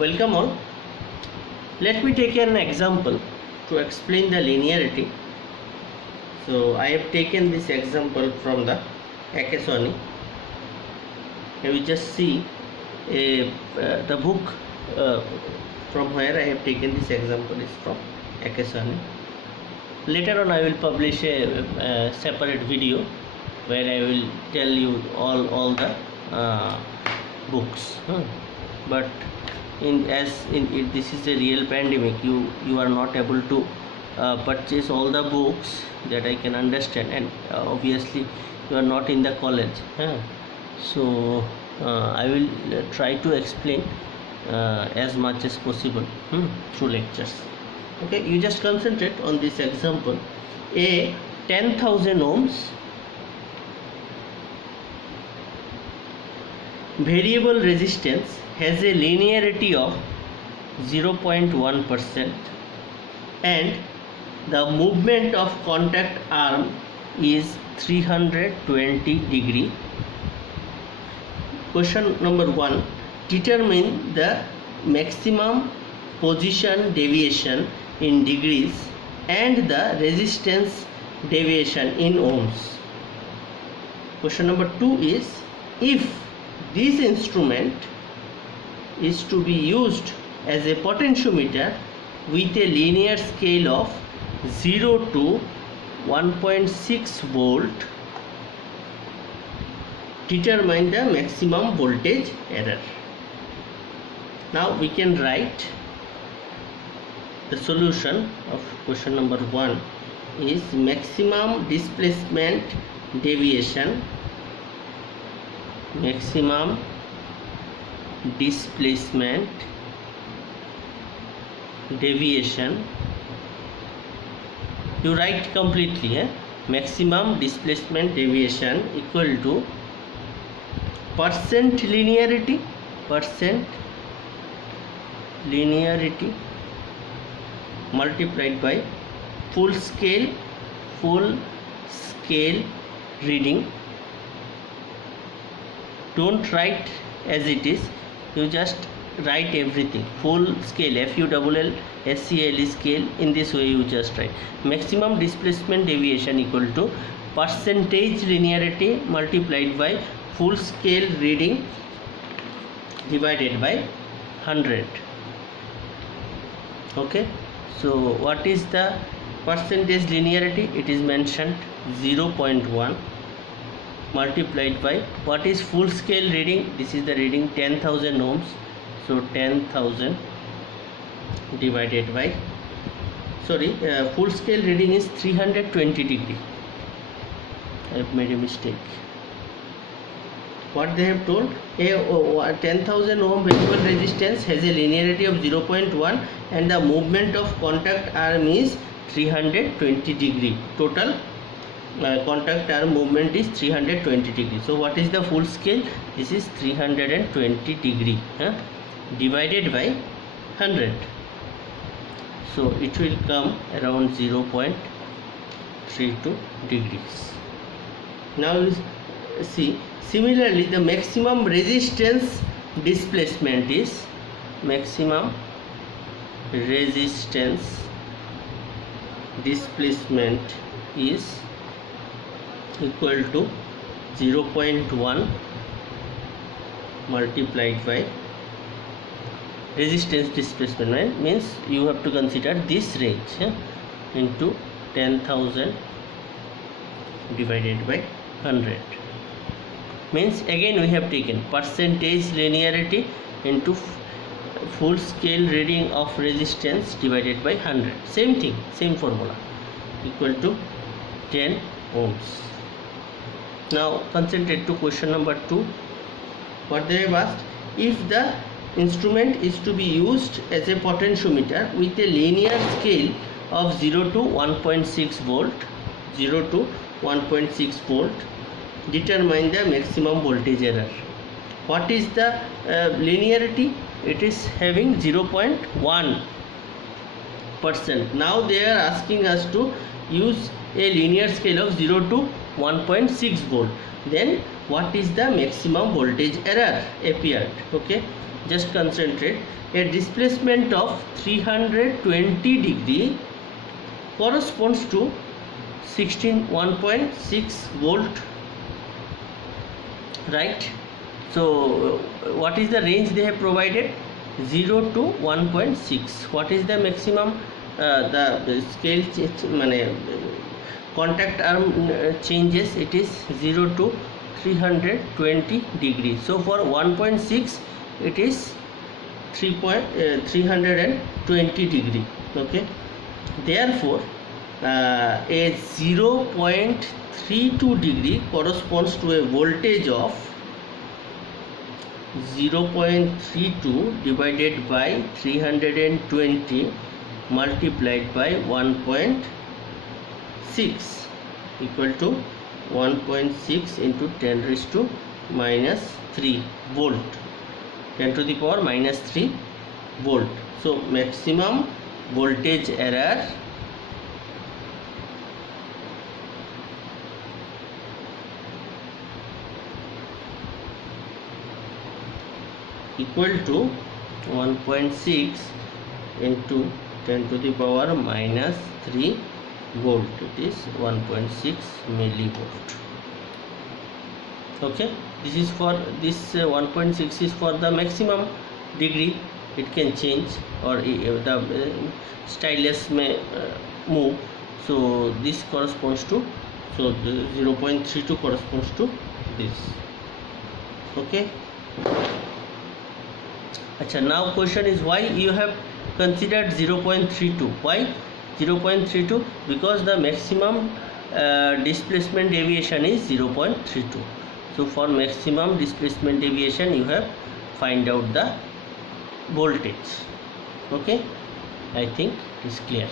Welcome all. Let me take an example to explain the linearity. So I have taken this example from the Akeswani. You will just see the book from where I have taken this example is from Akeswani. Later on I will publish a separate video where I will tell you all the books. But this is a real pandemic, you are not able to purchase all the books that I can understand, and obviously you are not in the college. So I will try to explain as much as possible through lectures. Okay, you just concentrate on this example. A 10,000 ohms variable resistance has a linearity of 0.1% and the movement of contact arm is 320 degree. Question number 1. Determine the maximum position deviation in degrees and the resistance deviation in ohms. Question number 2 is, if this instrument is to be used as a potentiometer with a linear scale of 0 to 1.6 volt, determine the maximum voltage error. Now we can write the solution of question number 1 is maximum displacement deviation, maximum displacement deviation. You write completely, maximum displacement deviation equal to percent linearity multiplied by full scale reading. Don't write as it is, you just write everything full scale, FULL SCALE scale. In this way you just write maximum displacement deviation equal to percentage linearity multiplied by full scale reading divided by 100. Okay, so what is the percentage linearity? It is mentioned 0.1 multiplied by what is full scale reading? This is the reading 10,000 ohms, so 10,000 divided by full scale reading is 320 degree. I have made a mistake. What they have told, a 10,000 ohm variable resistance has a linearity of 0.1 and the movement of contact arm is 320 degree. Total contact arm movement is 320 degree. So what is the full scale? This is 320 degree divided by 100. So it will come around 0.32 degrees. Now you see, similarly the maximum resistance displacement is equal to 0.1 multiplied by resistance displacement, means you have to consider this range into 10,000 divided by 100, means again we have taken percentage linearity into full scale reading of resistance divided by 100. Same thing, same formula, equal to 10 ohms. Now concentrate to question number 2. What they have asked, if the instrument is to be used as a potentiometer with a linear scale of 0 to 1.6 volt, determine the maximum voltage error. What is the linearity? It is having 0.1%. Now they are asking us to use a linear scale of 0 to 1.6 volt. Then what is the maximum voltage error appeared. Okay, just concentrate. A displacement of 320 degree corresponds to 1.6 volt, right? So what is the range they have provided? 0 to 1.6. What is the maximum the scale contact arm changes? It is 0 to 320 degrees. So for 1.6 it is 320 degree. Okay, therefore a 0.32 degree corresponds to a voltage of 0.32 divided by 320 multiplied by 1.6 equal to 1.6 into 10 raised to minus 3 volt, 10 to the power minus 3 volt. So maximum voltage error equal to 1.6 into 10 to the power minus 3 volt. It is 1.6 millivolt. Okay, this is for this 1.6 is for the maximum degree. It can change, or the stylus may move. So this corresponds to, so the 0.32 corresponds to this. Okay. Achha, now question is why you have considered 0.32. Why 0.32? Because the maximum displacement deviation is 0.32. So for maximum displacement deviation you have find out the voltage. Okay, I think it is clear.